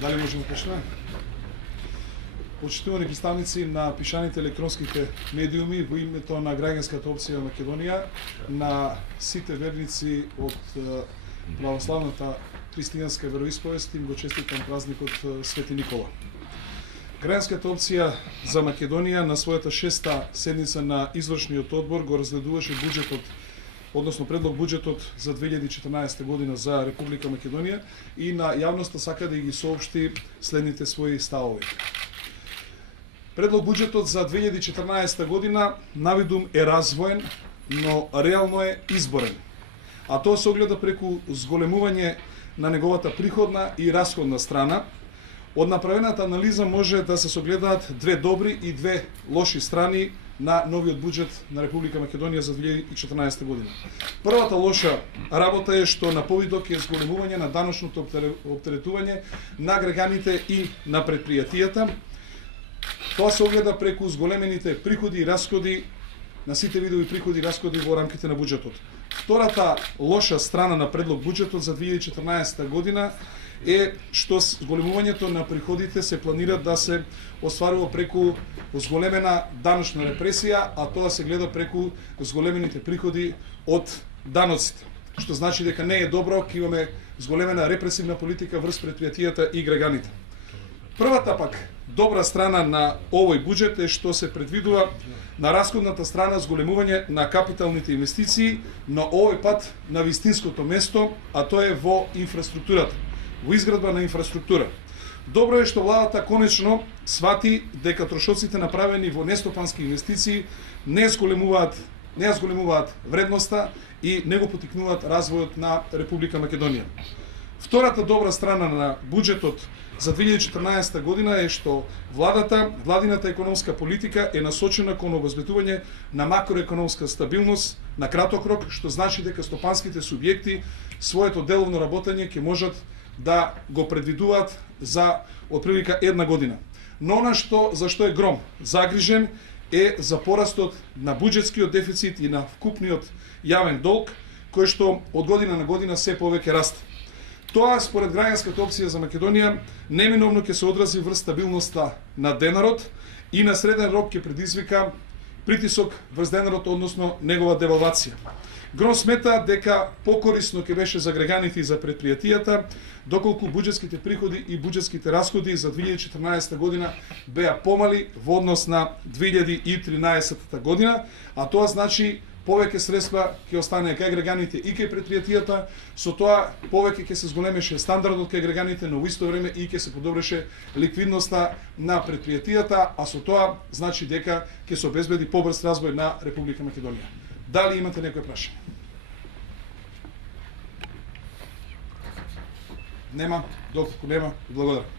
Дали можеме да почнеме? Почитувани представници на пишаните електронските медиуми, во името на граѓанската опција Македонија, на сите верници од православната христијанска вероисповест, им го честитам празникот Свети Никола. Граѓанската опција за Македонија на својата 6-та седница на извршниот одбор го разгледуваше буџетот, односно предлог буџетот за 2014 година за Република Македонија и на јавноста сака да ги соопшти следните своји ставови. Предлог буџетот за 2014 година навидум е развоен, но реално е изборен. А тоа се огледа преку зголемување на неговата приходна и расходна страна. Од направената анализа може да се согледаат две добри и две лоши страни на новиот буџет на Република Македонија за 2014 година. Првата лоша работа е што на повидок е зголемување на даночното оптеретување на граѓаните и на предпријатијата. Тоа се огледа преку зголемените приходи и расходи на сите видови приходи и расходи во рамките на буџетот. Втората лоша страна на предлог буџетот за 2014 година е што зголемувањето на приходите се планира да се остварува преку зголемена даночна репресија, а тоа се гледа преку зголемените приходи од даноците. Што значи дека не е добро, ќе имаме зголемена репресивна политика врз предпријатијата и граѓаните. Првата пак добра страна на овој буџет е што се предвидува на расходната страна зголемување на капиталните инвестиции, но овој пат на вистинското место, а тоа е во инфраструктурата, во изградба на инфраструктура. Добро е што владата конечно свати дека трошоците направени во нестопански инвестиции не зголемуваат вредноста и не го потикнуваат развојот на Република Македонија. Втората добра страна на буџетот за 2014 година е што владината економска политика е насочена кон обезбедување на макроекономска стабилност на краток рок, што значи дека стопанските субјекти своето деловно работење ќе можат да го предвидуваат за отприлика една година. Но она за што е гром загрижен е за порастот на буџетскиот дефицит и на вкупниот јавен долг, кој што од година на година се повеќе расте. Тоа, според граѓанската опција за Македонија, неминовно ќе се одрази врз стабилноста на денарот и на среден рок ќе предизвика притисок врз денарот, односно негова девалвација. Гром смета дека покорисно ќе беше за граѓаните и за предпријатијата, доколку буџетските приходи и буџетските расходи за 2014 година беа помали во однос на 2013 година, а тоа значи повеќе средства ќе остане кај граѓаните и кај предпријатијата, со тоа повеќе ќе се зголемеше стандардот кај граѓаните, но во исто време и ќе се подобреше ликвидноста на предпријатијата, а со тоа значи дека ќе се обезбеди побрз развој на Република Македонија. Дали имате некој прашање? Нема, доколку нема, благодарам.